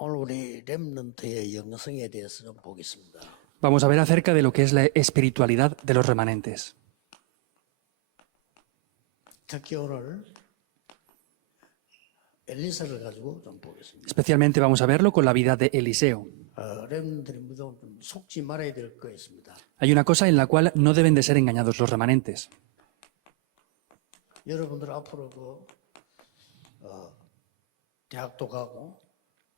오늘 우리 렘넌트의 영성에 대해서 좀 보겠습니다. Vamos a ver acerca de lo que es la espiritualidad de los remanentes. 특히 오늘 엘리사를 가지고 좀 보겠습니다. Especialmente vamos a verlo con la vida de Eliseo. 렘넌트들이 무조건 좀 속지 말아야 될 거 있습니다. Hay una cosa en la cual no deben de ser engañados los remanentes. 여러분들 앞으로 대학도 가고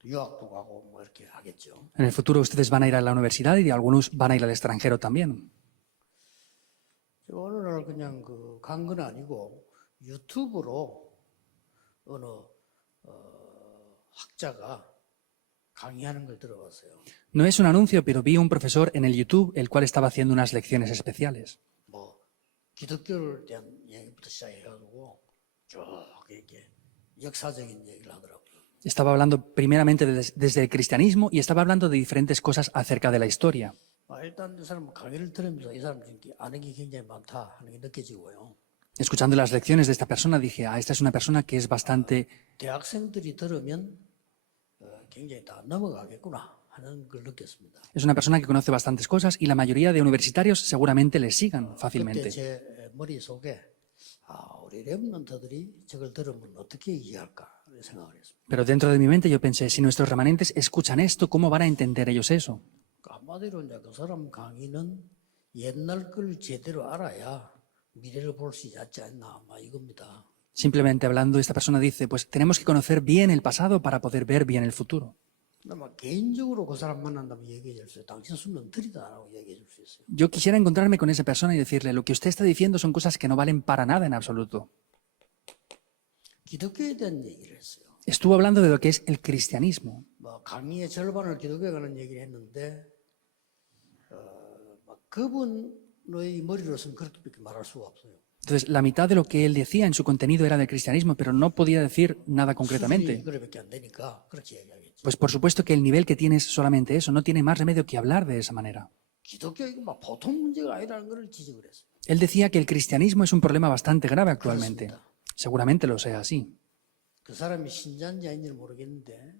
유학도 가고 뭐 이렇게 하겠죠. En el futuro ustedes van a ir a la universidad y algunos van a ir al extranjero también. 오늘날 그냥 간 건 아니고 유튜브로 어느 학자가 강의하는 걸 들어봤어요. No es un anuncio, pero vi un profesor en el YouTube el cual estaba haciendo unas lecciones especiales. 뭐 기독교를 대한 얘기부터 시작해가지고 쭉 이렇게 역사적인 얘기를 하더라고요. Estaba hablando primeramente desde el cristianismo y estaba hablando de diferentes cosas acerca de la historia. 일단 이 사람 강의를 들으면서 이 사람 중에 아는 게 굉장히 많다 하는 게 느껴지고요. Escuchando las lecciones de esta persona dije, esta es una persona que es bastante... 대학생들이 들으면 굉장히 다 넘어가겠구나 하는 걸 느꼈습니다. Es una persona que conoce bastantes cosas y la mayoría de universitarios seguramente le sigan 그때 fácilmente. 제 머릿속에 우리 렘넌트들이 저걸 들으면 어떻게 이해할까 생각을 했습니다. Pero dentro de mi mente yo pensé, si nuestros remanentes escuchan esto, ¿cómo van a entender ellos eso? 한마디로 이제 그 사람 강의는 옛날 걸 제대로 알아야 미래를 볼 수 있지 않나 막 이겁니다. Simplemente hablando, esta persona dice, pues tenemos que conocer bien el pasado para poder ver bien el futuro. 막 개인적으로 그 사람 만난다면 얘기해 줄 수 있어요. 당신 수는 틀리다라고 얘기해 줄 수 있어요. Yo quisiera encontrarme con esa persona y decirle, lo que usted está diciendo son cosas que no valen para nada en absoluto. 기독교에 대한 얘기를 했어요. Estuvo hablando de lo que es el cristianismo. 뭐 강의의 절반을 기독교에 관한 얘기를 했는데 그분의 머리로서는 그렇게밖에 말할 수가 없어요. Entonces, la mitad de lo que él decía en su contenido era del cristianismo, pero no podía decir nada concretamente. 그렇게밖에 안 되니까 그렇게 얘기하겠죠. Pues por supuesto que el nivel que tiene es solamente eso, no tiene más remedio que hablar de esa manera. 기독교 이거 막 보통 문제가 아니라는 걸 지적을 했어요. Él decía que el cristianismo es un problema bastante grave actualmente. Seguramente lo sea así. 그 사람이 신자인지 아닌지는 모르겠는데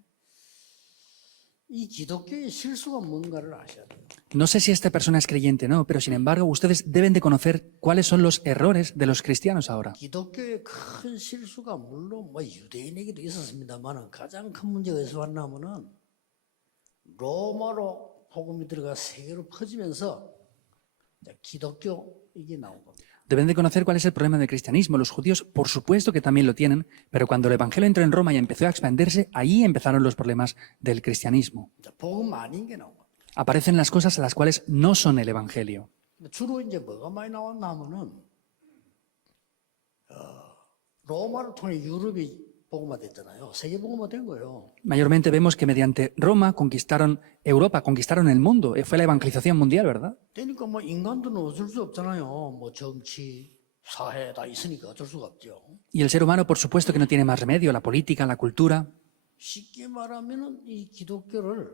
이 기독교의 실수가 뭔가를 아셔야 돼요. No sé si esta persona es creyente o no, pero sin embargo ustedes deben de conocer cuáles son los errores de los cristianos ahora. 기독교의 큰 실수가 물론 뭐 유대인에게도 있었습니다만 가장 큰 문제가 어디서 왔냐면은 로마로 복음이 들어가 세계로 퍼지면서 기독교 이게 나온 겁니다. Deben de conocer cuál es el problema del cristianismo. Los judíos, por supuesto que también lo tienen, pero cuando el evangelio entró en Roma y empezó a expandirse, ahí empezaron los problemas del cristianismo. 복음 아닌 게 나온 겁니다. Aparecen las cosas a las cuales no son el evangelio. 주로 이제 뭐가 많이 나왔나 하면은 로마를 통해 유럽이 복음화됐잖아요. 세계 복음화된 거예요. Mayormente vemos que mediante Roma conquistaron Europa, conquistaron el mundo. Fue la evangelización mundial, ¿verdad? 그러니까 뭐 인간들은 어쩔 수 없잖아요. 뭐 정치, 사회 다 있으니까 어쩔 수가 없죠. Y el ser humano, por supuesto que no tiene más remedio, la política, la cultura. 쉽게 말하면은 이 기독교를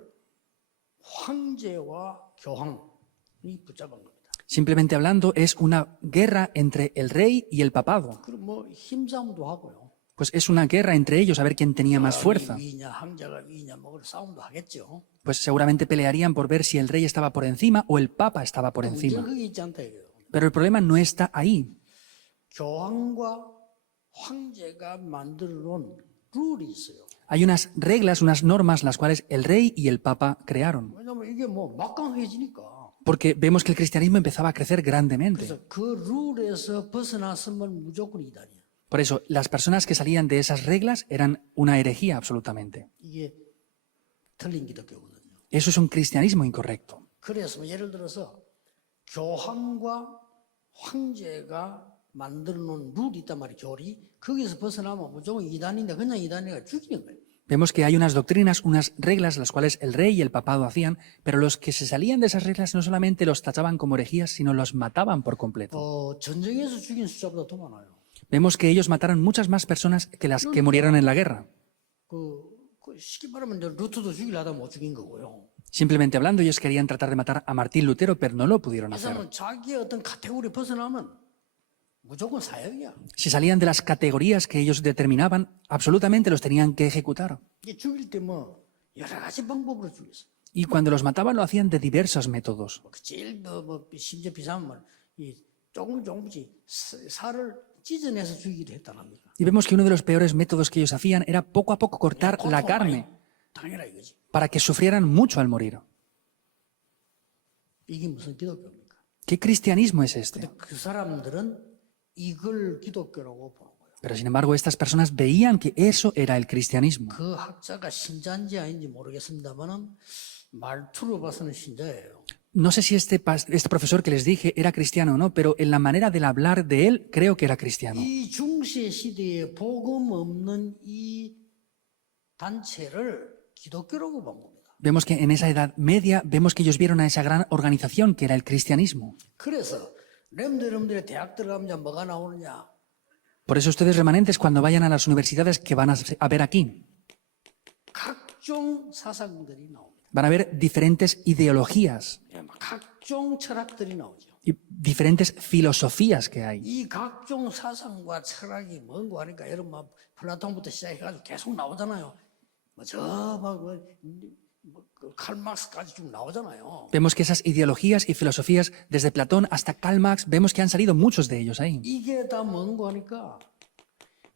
황제와 교황이 붙잡은 겁니다. Simplemente hablando, es una guerra entre el rey y el papado. 그리고 뭐 힘싸움도 하고요. Pues es una guerra entre ellos a ver quién tenía más fuerza. 위냐, 황제가 위냐, 뭐 그런 싸움도 하겠죠. Pues seguramente pelearían por ver si el rey estaba por encima o el papa estaba por 문제는 encima. 그게 있지 않다 이거예요. Pero el problema no está ahí. 교황과 황제가 만들어 놓은 룰이 있어요. Hay unas reglas, unas normas, las cuales el rey y el papa crearon. 왜냐면 이게 뭐 막강해지니까. Porque vemos que el cristianismo empezaba a crecer grandemente. 그래서 그 룰에서 벗어났으면 무조건 이단이야. Por eso, las personas que salían de esas reglas eran una herejía absolutamente. 이게 틀린 기독교거든요. Eso es un cristianismo incorrecto. 그래서 뭐 예를 들어서 교황과 황제가 만들어 놓은 룰이 있단 말이에요. 교리. 거기서 벗어나면 무조건 이단인데 그냥 이단이가 죽이는 거예요. Vemos que hay unas doctrinas, unas reglas, las cuales el rey y el papado hacían, pero los que se salían de esas reglas no solamente los tachaban como herejías, sino los mataban por completo. 전쟁에서 죽인 숫자보다 더 많아요. Vemos que ellos mataron muchas más personas que las que murieron en la guerra. 쉽게 말하면 이제 루터도 죽이려다 못 죽인 거고요. Simplemente hablando, ellos querían tratar de matar a Martín Lutero, pero no lo pudieron 이 hacer. 사람은 자기의 어떤 카테고리 벗어나면 무조건 사형이야. Si salían de las categorías que ellos determinaban, absolutamente los tenían que ejecutar. 이게 죽일 때 뭐 여러 가지 방법으로 죽였어. Y cuando los mataban lo hacían de diversos métodos. 제일 심지어 비싼 이 조금씩 살을 찢어내서 죽이기도 했다는 겁니다. Y vemos que uno de los peores métodos que ellos hacían era poco a poco cortar la carne 당연하 이거지. para que sufrieran mucho al morir. 이게 무슨 기독교입니까? ¿Qué cristianismo es este? 근데 그 사람들은 이걸 기독교라고 보는 거예요. Pero sin embargo, estas personas veían que eso era el cristianismo. 그 학자가 신자인지 아닌지 모르겠습니다만은 말투로 봐서는 신자예요. No sé si este profesor que les dije era cristiano o no, pero en la manera de hablar de él creo que era cristiano. 이 중세 시대에 복음 없는 이 단체를 기독교라고 본 겁니다. Vemos que en esa Edad Media, vemos que ellos vieron a esa gran organización que era el cristianismo. 그래서 여러분들의 대학 들어가면 뭐가 나오느냐? Por eso ustedes remanentes, cuando vayan a las universidades que van a ver aquí, 각종 사상들이 나옵니다. van a ver diferentes ideologías 각종 철학들이 나오죠. y diferentes filosofías que hay. 이 각종 사상과 철학이 뭔가 하니까 여러분 막 플라톤부터 시작해가지고 계속 나오잖아요. 칼막스까지 쭉 나오잖아요. Vemos que esas ideologías y filosofías, desde Platón hasta Karl Marx, vemos que han salido muchos de ellos ahí. 이게 다 뭔가 하니까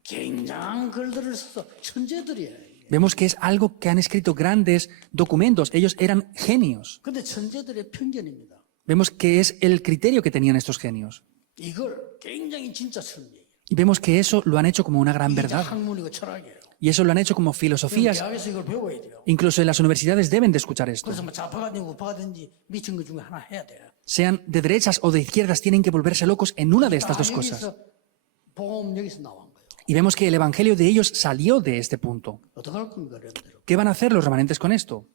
굉장한 글들을 써서 천재들이에요. Vemos que es algo que han escrito grandes documentos. Ellos eran genios. 근데 천재들의 편견입니다. Vemos que es el criterio que tenían estos genios. 이걸 굉장히 진짜처럼 얘기해요. Y vemos que eso lo han hecho como una gran 이게 verdad. 학문이고 철학이에요. Y eso lo han hecho como filosofías. 대학에서 이걸 배워야 돼요. Incluso en las universidades deben de escuchar esto. 그래서 뭐 좌파가 되고 우파가 되는지 미친 것 중에 하나 해야 돼요. Sean de derechas o de izquierdas, tienen que volverse locos en una de estas dos cosas. 여기서 복음 여기서 나온 거예요. Y vemos que el evangelio de ellos salió de este punto. 어떻게 할 겁니까, 여러분들? ¿Qué van a hacer los remanentes con esto?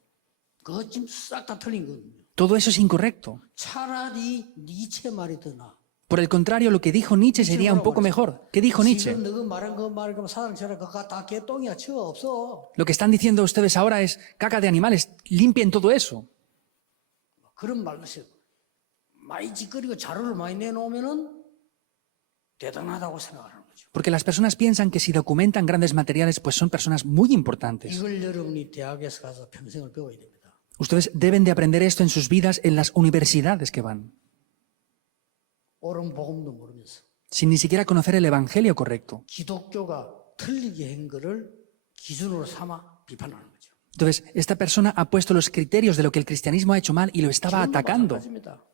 그거 지금 싹 다 틀린 거거든요. Todo eso es incorrecto. 차라리 니체 말이 더 나아. Por el contrario, lo que dijo Nietzsche sería un poco mejor. ¿Qué dijo Nietzsche? 지금 너가 말한 그 말을 그러면 사랑처럼 그거 다 개똥이야. 치워 없어. Lo que están diciendo ustedes ahora es caca de animales. Limpien todo eso. 그런 말도 있어요. 많이 짓거리고 자료를 많이 내놓으면은 대단하다고 생각하는 거죠. Porque las personas piensan que si documentan grandes materiales, pues son personas muy importantes. 이걸 여러분이 대학에서 가서 평생을 배워야 됩니다. Ustedes deben de aprender esto en sus vidas en las universidades que van, 옳은 복음도 모르면서 sin ni siquiera conocer el evangelio correcto. 기독교가 틀리게 한 거를 기준으로 삼아 비판하는 거죠. Entonces, esta persona ha puesto los criterios de lo que el cristianismo ha hecho mal y lo estaba 지금도 atacando. 마찬가지입니다.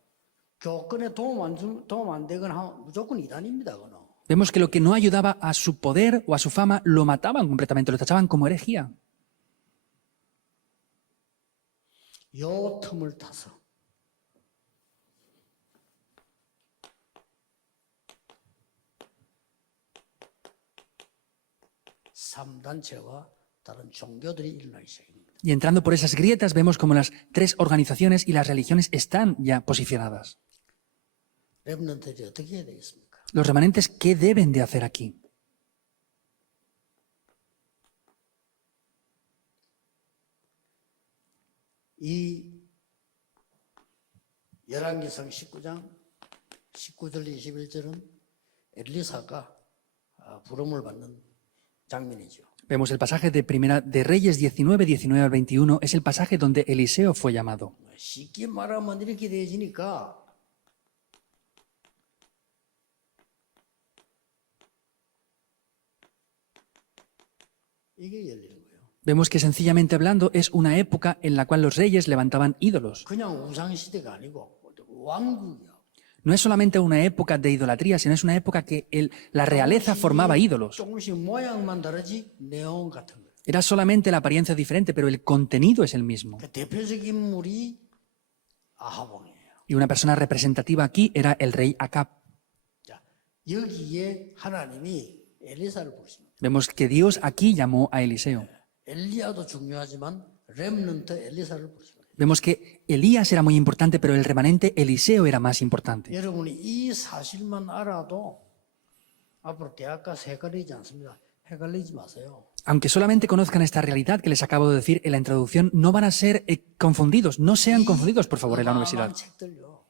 교권에 도움 안 되거나 하면 무조건 이단입니다. 그거는. Vemos que lo que no ayudaba a su poder o a su fama lo mataban completamente, lo tachaban como herejía. 요 틈을 타서 삼단체와 다른 종교들이 일어나기 시작합니다. Y entrando por esas grietas vemos como las tres organizaciones y las religiones están ya posicionadas. 렘넌트들이 어떻게 해야 되겠습니까? Los remanentes, ¿qué deben de hacer aquí? 이 열왕기상 19장 19절 21절은 엘리사가 부름을 받는 장면이죠. Vemos el pasaje de Primera de Reyes 19, 19 al 21, es el pasaje donde Eliseo fue llamado. 쉽게 말하면 이렇게 되어지니까 이게 열리는 거예요. Vemos que sencillamente hablando es una época en la cual los reyes levantaban ídolos. 그냥 우상 시대가 아니고 왕국이야. No es solamente una época de idolatría, sino es una época que la realeza formaba ídolos. 조금씩 모양만 다르지 내용 같은 거예요. Era solamente la apariencia diferente, pero el contenido es el mismo. 그 대표적인 인물이 아하봉이에요. Y una persona representativa aquí era el rey Acab. 자, 여기에 하나님이 엘리사를 부르십니다. Vemos que Dios aquí llamó a Eliseo. 엘리야도 중요하지만 렘넌트 엘리사를 부르십니다. Vemos que Elías era muy importante, pero el remanente Eliseo era más importante. 여러분이 이 사실만 알아도 앞으로 대학 가서 헷갈리지 않습니다. 헷갈리지 마세요. Aunque solamente conozcan esta realidad que les acabo de decir en la introducción, no van a ser confundidos. No sean confundidos, por favor, en la universidad. 책들요.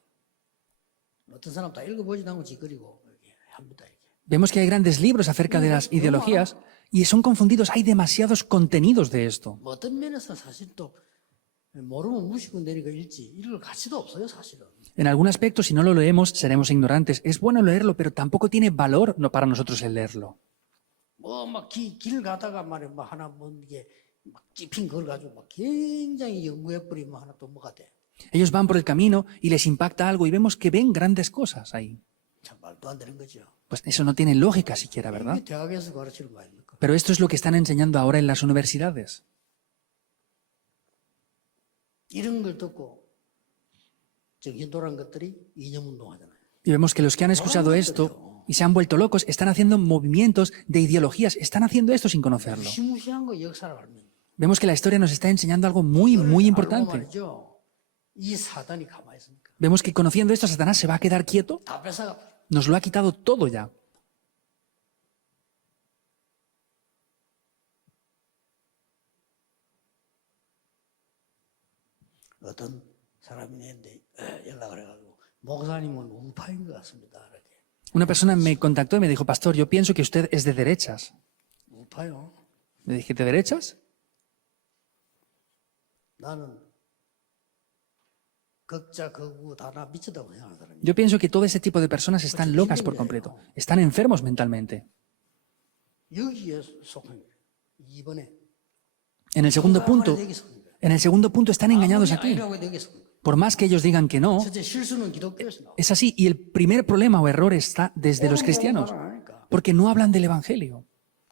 어떤 사람 다 읽어보지도 않고 짓거리고 이렇게 합니다. 이렇게. Vemos que hay grandes libros acerca de las ideologías Y son confundidos, hay demasiados contenidos de esto. 뭐 어떤 면에서 사실 또 모르면 무시고 내리고 읽지 이럴 가치도 없어요 사실은. En algún aspecto, si no lo leemos, seremos ignorantes. Es bueno leerlo, pero tampoco tiene valor para nosotros el leerlo. 뭐 막 길 가다가 말이야 뭐 하나 뭐 이게 막 찝힌 걸 가지고 막 굉장히 연구해 버리면 하나 또 뭐가 돼. Ellos van por el camino y les impacta algo y vemos que ven grandes cosas ahí. 참 말도 안 되는 거죠. Pues eso no tiene lógica siquiera, ¿verdad? 이게 대학에서 가르치는 거 아닙니까? Pero esto es lo que están enseñando ahora en las universidades. 이런 걸 듣고 정신 돌아간 것들이 이념 운동하잖아요. Y vemos que los que han escuchado esto y se han vuelto locos están haciendo movimientos de ideologías, están haciendo esto sin conocerlo. 무시무시한 거 역사를 알면. Vemos que la historia nos está enseñando algo muy, muy 알고 importante. 말이죠. 이 사단이 가만히 있습니까? Vemos que conociendo esto, Satanás se va a quedar quieto. 다 뺏어가. Nos lo ha quitado todo ya. 어떤 사람이 내한테 연락을 해가지고 목사님은 우파인 것 같습니다. 이렇게. Una persona me contactó y me dijo, pastor, yo pienso que usted es de derechas. 우파요? Le dije, ¿de derechas? 나는 극자 극우 다나 미쳤다고 생각하는 사람이에요. Yo pienso que todo ese tipo de personas están locas por completo. Están enfermos mentalmente. 여기에 속한 거예요. 이번에 En el segundo punto, 여기 속한 거예요. en el segundo punto están engañados aquí. 아니라고 여기 속한 거예요. Por más que ellos digan que no, 실제 실수는 기독교에서 나와. es así. Y el primer problema o error está desde los cristianos, porque no hablan del Evangelio.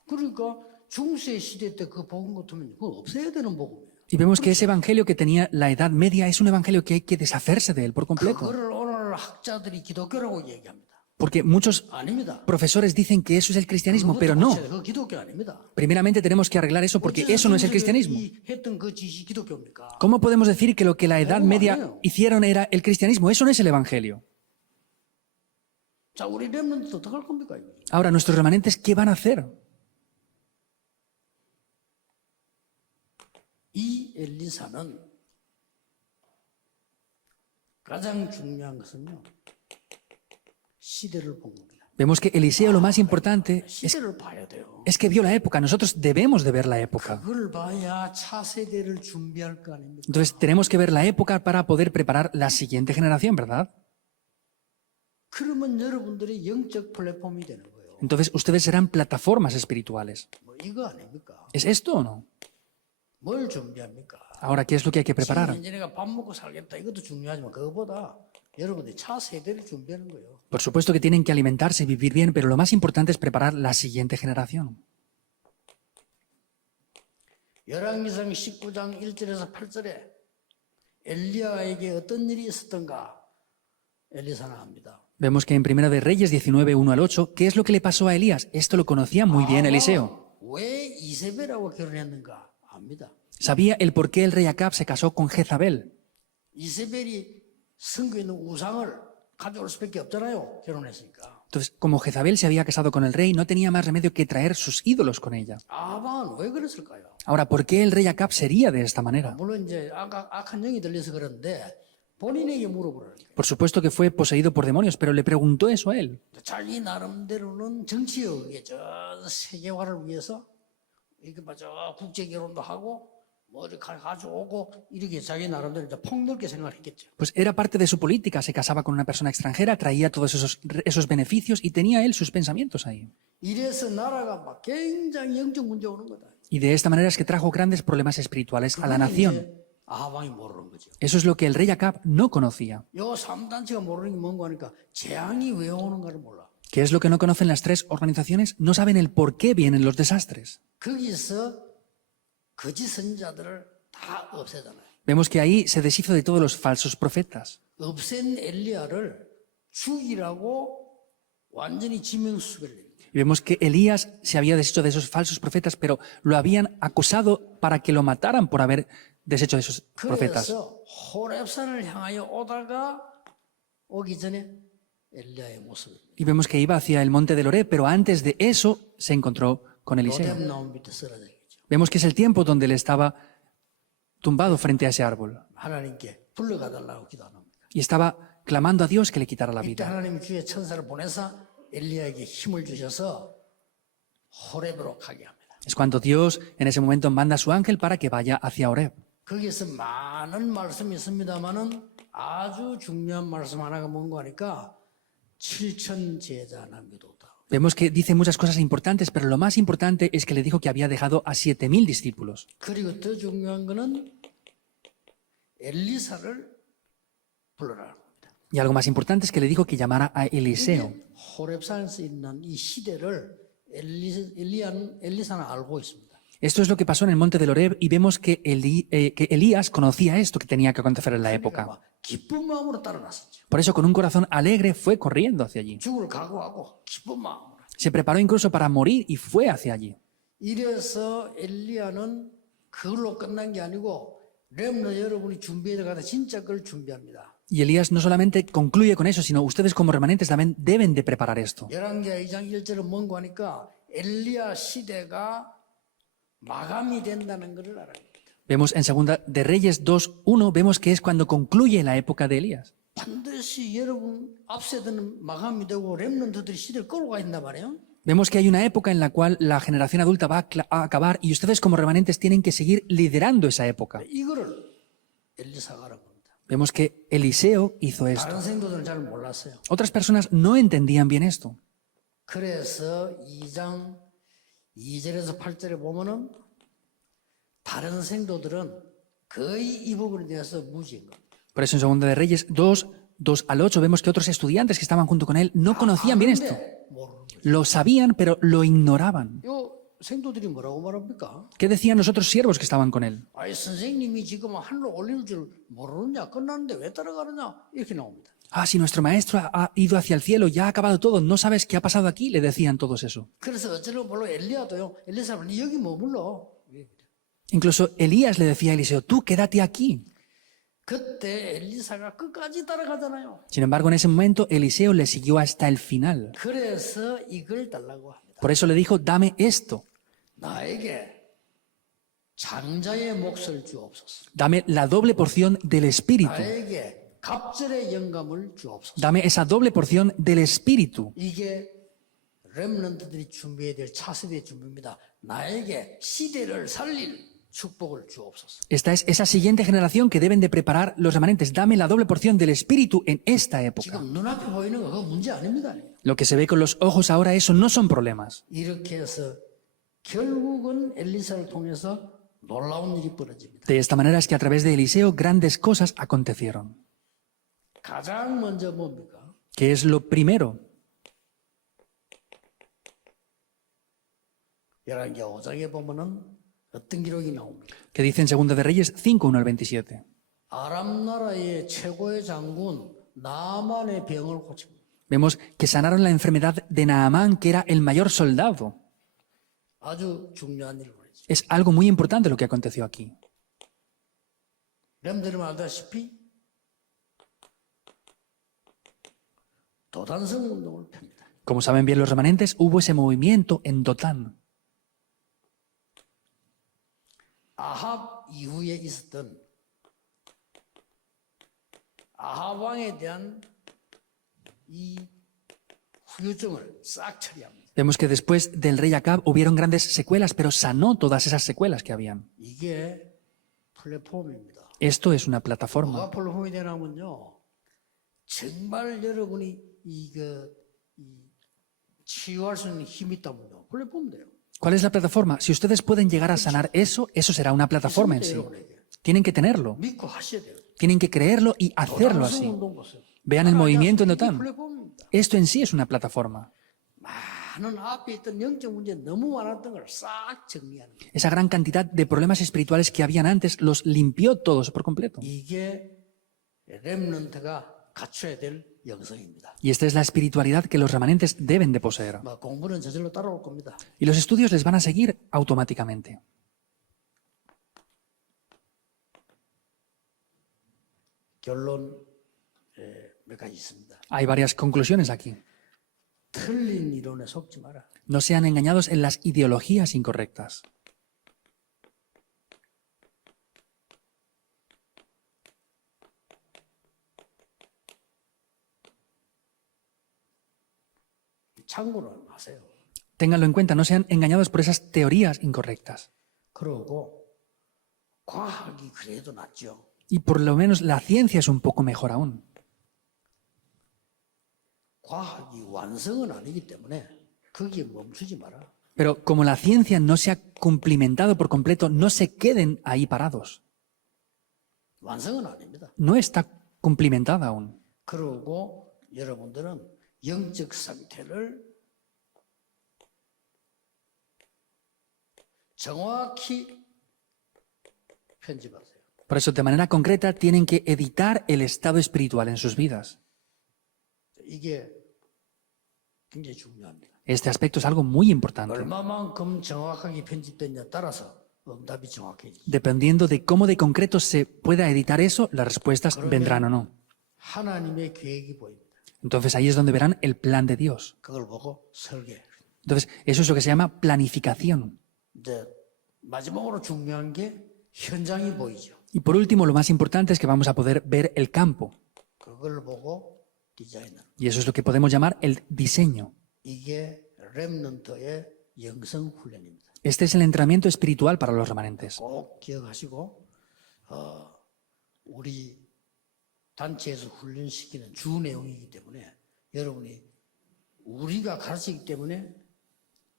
그러니까 중세 시대 때 그 복음 같으면 그거 없애야 되는 복음이에요. Y vemos que ese Evangelio que tenía la Edad Media es un Evangelio que hay que deshacerse de él por completo. 그거를 오늘 학자들이 기독교라고 얘기합니다. Porque muchos 아닙니다. profesores dicen que eso es el cristianismo, pero no. 그거 기독교 아닙니다. Primeramente tenemos que arreglar eso porque eso no es el cristianismo. 했던 그 짓이 기독교입니까? ¿Cómo podemos decir que lo que la Edad Media hicieron era el cristianismo? Eso no es el Evangelio. 자, 우리 렘넌트 어떡할 겁니까? 이거? Ahora, nuestros remanentes, ¿qué van a hacer? 이 엘리사는 가장 중요한 것은요. 시대를 본 겁니다. Vemos que Eliseo lo más importante 시대를 봐야 돼요. es que vio la época. Nosotros debemos de ver la época. 그걸 봐야 차세대를 준비할 거 아닙니까? Entonces tenemos que ver la época para poder preparar la siguiente generación, ¿verdad? 그러면 여러분들이 영적 플랫폼이 되는 거예요. Entonces ustedes serán plataformas espirituales. 뭐 이거 아닙니까? ¿Es esto o no? 뭘 준비합니까? Ahora, ¿qué es lo que hay que preparar? 현재 내가 밥 먹고 살겠다 이것도 중요하지만 그거보다 여러분들이 차세대를 준비하는 거예요. Por supuesto que tienen que alimentarse y vivir bien, pero lo más importante es preparar la siguiente generación. 열왕기상 19장 1절에서 8절에 엘리야에게 어떤 일이 있었던가 엘리사는 압니다. Vemos que en Primera de Reyes 19, 1 al 8, ¿qué es lo que le pasó a Elías? Esto lo conocía muy bien Eliseo. 왜 이세벨하고 결혼했는가 압니다. Sabía el por qué el rey Acab se casó con Jezabel. 이세벨이 성경에 있는 우상을 가져올 수밖에 없잖아요. 결혼했으니까. Entonces, como Jezabel se había casado con el rey, no tenía más remedio que traer sus ídolos con ella. 아방은 왜 그랬을까요? Ahora, ¿por qué el rey Acab sería de esta manera? 물론 이제 악한 영이 들려서 그런데 본인에게 물어보라는 거예요. Por supuesto que fue poseído por demonios, pero le preguntó eso a él. 자기 나름대로는 정치에 의해 저 세계화를 위해서 이렇게 저 국제 결혼도 하고 뭐 이렇게 가져오고 이렇게 자기 나름대로 이제 폭넓게 생각했겠죠. Pues era parte de su política, se casaba con una persona extranjera, traía todos esos beneficios y tenía él sus pensamientos ahí. 이래서 나라가 막 굉장히 영적 문제 오는 거다. Y de esta manera es que trajo grandes problemas espirituales a la nación. 아방이 모르는 거죠. Eso es lo que el rey Acab no conocía. 요 3단체가 모르는 게 뭔가 하니까 재앙이 왜 오는가를 몰라. ¿Qué es lo que no conocen las tres organizaciones? No saben el por qué vienen los desastres. 거기서 거짓 선자들을 다 없애잖아요. Vemos que ahí se deshizo de todos los falsos profetas. 없앤 엘리야를 죽이라고 완전히 지명수배를 Y vemos que Elías se había deshecho de esos falsos profetas, pero lo habían acusado para que lo mataran por haber deshecho de esos profetas. 그래서 호렙산을 향하여 오다가 오기 전에 엘리야의 모습. Y vemos que iba hacia el monte del Oreb, pero antes de eso se encontró con Eliseo. 로뎀나무 밑에 쓰러져 있죠. Vemos que es el tiempo donde él estaba tumbado frente a ese árbol 하나님께 불러가달라고 기도하는 겁니다. y estaba clamando a Dios que le quitara la 이때 vida. 하나님이 주의 천사를 보내서 엘리야에게 힘을 주셔서 호렙으로 가게 합니다. Es cuando Dios en ese momento manda a su ángel para que vaya hacia Horeb. 거기에서 많은 말씀이 있습니다만은 아주 중요한 말씀 하나가 뭔가 하니까 7천 제자 남겨뒀다. Vemos que dice muchas cosas importantes, pero lo más importante es que le dijo que había dejado a 7.000 discípulos. 그리고 더 중요한 거는 엘리사를 불러라. Y algo más importante es que le dijo que llamara a Eliseo. 호렙산에서 있는 이 시대를 엘리사는 알고 있습니다. Esto es lo que pasó en el monte del Horeb y vemos que Elías conocía esto que tenía que acontecer en la época. 막 기쁜 마음으로 따라났었죠. Por eso, con un corazón alegre, fue corriendo hacia allí. 죽을 각오하고 기쁜 마음으로. Se preparó incluso para morir y fue hacia allí. 이래서 엘리야는 그걸로 끝난 게 아니고 렘너 여러분이 준비해 가다 진짜 그걸 준비합니다. Y Elías no solamente concluye con eso, sino ustedes como remanentes también deben de preparar esto. 열왕기하 2장 1절은 뭔고 하니까 엘리야 시대가 마감이 된다는 것을 알아야 됩니다. Vemos en Segunda de Reyes 2:1, vemos que es cuando concluye la época de Elías. 반드시 여러분 앞세대는 마감이 되고 렘넌트들이 시대를 끌고 가 있단 말이에요. Vemos que hay una época en la cual la generación adulta va a acabar y ustedes como remanentes tienen que seguir liderando esa época. 이거를 엘리사가 알아 겁니다. Vemos que Eliseo hizo esto. 다른 생도들은 잘 몰랐어요. Otras personas no entendían bien esto. 그래서 2장 2절에서 8절에 보면은 다른 생도들은 거의 이 부분에 대해서 무지인 겁니다. Por eso en Segunda de Reyes 2:2-8 vemos que otros estudiantes que estaban junto con él no conocían bien esto. 모르는 거죠. Lo sabían, pero lo ignoraban. 요 생도들이 뭐라고 말합니까? ¿Qué decían los otros siervos que estaban con él? 아이 선생님이 지금 하늘로 올릴 줄 모르느냐? 끝났는데 왜 따라가느냐? 이렇게 나옵니다. Ah, si nuestro maestro ha ido hacia el cielo, ya ha acabado todo, ¿no sabes qué ha pasado aquí? Le decían todos eso. 그래서 어쩌면 물론 엘리야도요. 엘리사는 여기 머물러. Incluso Elías le decía a Eliseo, tú quédate aquí. 그때 엘리사가 끝까지 따라가잖아요. Sin embargo, en ese momento, Eliseo le siguió hasta el final. 그래서 이걸 달라고 합니다. Por eso le dijo, dame esto, 나에게 장자의 몫을 주옵소서. dame la doble porción del Espíritu, 나에게 갑절의 영감을 주옵소서. dame esa doble porción del Espíritu. 이게 렘넌트들이 준비해야 될 차세대 준비입니다. 나에게 시대를 살릴 축복을 주옵소서. Esta es esa siguiente generación que deben de preparar los remanentes. Dame la doble porción del Espíritu en esta época. 지금 눈앞에 보이는 거 그거 문제 아닙니다. Lo que se ve con los ojos ahora, eso no son problemas. 이렇게 해서 결국은 엘리사를 통해서 놀라운 일이 벌어집니다. De esta manera es que a través de Eliseo grandes cosas acontecieron. 가장 먼저 뭡니까? ¿Qué es lo primero? 열왕기 5장에 보면은 어떤 기록이 나옵니까? Que dice en Segunda de Reyes 5:1-27. 아람 나라의 최고의 장군 나만의 병을 고칩니다. Vemos que sanaron la enfermedad de Naamán, que era el mayor soldado. 아주 중요한 일을 벌이죠. Es algo muy importante lo que aconteció aquí. 여러분들이 알다시피 도단성 운동을 펴니다. Como saben bien los remanentes, hubo ese movimiento en Dotán. 아합 이후에 있었던 아합 왕에 대한 이 후유증을 싹 처리합니다. Vemos que después del rey Acab hubieron grandes secuelas, pero sanó todas esas secuelas que habían. 이게 플랫폼입니다. Esto es una plataforma. 뭐가 플랫폼이 되냐면요. 정말 여러분이 치유할 수 있는 힘이 있다면요. 플랫폼 돼요. ¿Cuál es la plataforma? Si ustedes pueden llegar a sanar eso, eso será una plataforma en sí. Tienen que tenerlo, 믿고 하셔야 돼요. tienen que creerlo y hacerlo 도단성 así. 운동 보세요. Vean el movimiento en 이게 Dotán. 플랫폼입니다. Esto en sí es una plataforma. 많은 앞에 있던 영적 문제 너무 많았던 걸 싹 정리하는 거예요. Esa gran cantidad de problemas espirituales que habían antes los limpió todos por completo. 이게 렘넌트가 갖춰야 될 영성입니다. Y esta es la espiritualidad que los remanentes deben de poseer. 뭐 공부는 저절로 따라올 겁니다. Y los estudios les van a seguir automáticamente. 결론 몇 가지 있습니다. Hay varias conclusiones aquí. 틀린 이론에 속지 마라. No sean engañados en las ideologías incorrectas. 참고는 하세요. Ténganlo en cuenta, no sean engañados por esas teorías incorrectas. 그러고 과학이 그래도 낫죠. Y por lo menos la ciencia es un poco mejor aún. 과학이 완성은 아니기 때문에 거기에 멈추지 마라. Pero como la ciencia no se ha cumplimentado por completo, no se queden ahí parados. 완성은 아닙니다. No está cumplimentada aún. 그러고 여러분들은 영적 상태를 정확히 편집하세요. Por eso, de manera concreta, tienen que editar el estado espiritual en sus vidas. 이게 굉장히 중요합니다. Este aspecto es algo muy importante. 얼마만큼 정확하게 편집됐냐에 따라서 응답이 정확해지죠. Dependiendo de cómo de concreto se pueda editar eso, las respuestas vendrán o no. 하나님의 계획이 보입니다. Entonces ahí es donde verán el plan de Dios. 그걸 보고 설계. Entonces, eso es lo que se llama planificación. 이제 마지막으로 중요한 게 현장이 보이죠. Y por último, lo más importante es que vamos a poder ver el campo. 그걸 보고 디자인을. Y eso es lo que podemos llamar el diseño. 이게 렘넌트의 영성 훈련입니다. Este es el entrenamiento espiritual para los remanentes. 꼭 기억하시고 우리 단체에서 훈련시키는 주 내용이기 때문에 여러분이 우리가 가르치기 때문에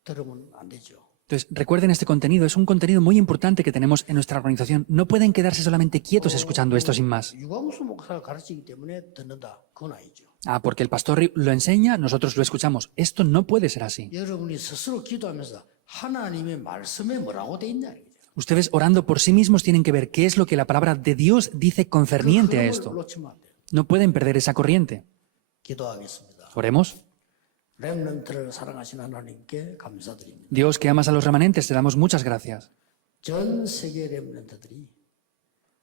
들으면 안 되죠. Entonces, recuerden este contenido, es un contenido muy importante que tenemos en nuestra organización. No pueden quedarse solamente quietos escuchando esto sin más. 유광수 목사가 가르치기 때문에 듣는다. 그건 아니죠. Ah, porque el pastor lo enseña, nosotros lo escuchamos. Esto no puede ser así. 여러분이 스스로 기도하면서 하나님의 말씀에 뭐라고 돼 있냐. Ustedes orando por sí mismos tienen que ver qué es lo que la palabra de Dios dice concerniente a 그걸 esto. 놓치면 안 돼요. No pueden perder esa corriente. 기도하겠습니다. Oremos. 렘넌트를 사랑하시는 하나님께 감사드립니다. Dios, que amas a los remanentes, te damos muchas gracias. 전 세계 렘넌트들이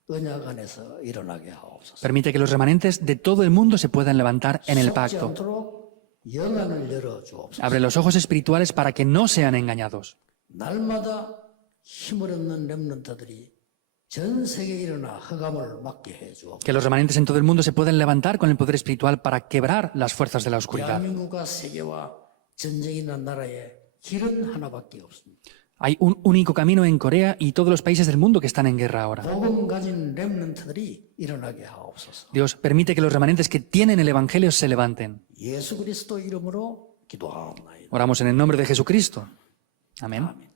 언약 안에서 일어나게 하옵소서. Permite que los remanentes de todo el mundo se puedan levantar en el 속지 pacto. 않도록 영안을 열어 주옵소서. Abre los ojos espirituales para que no sean engañados. 날마다 힘을 얻는 렘넌트들이 전 세계에 일어나 흑암을 막게 해 주옵소서. Que los remanentes en todo el mundo se puedan levantar con el poder espiritual para quebrar las fuerzas de la oscuridad. 대한민국과 세계와 전쟁이 난 나라에 길은 하나밖에 없습니다. Hay un único camino en Corea y todos los países del mundo que están en guerra ahora. 복음 가진 렘넌트들이 일어나게 하옵소서. Dios, permite que los remanentes que tienen el Evangelio se levanten. 예수 그리스도 이름으로 기도하옵나이다. Oramos en el nombre de Jesucristo. Amén. 아멘.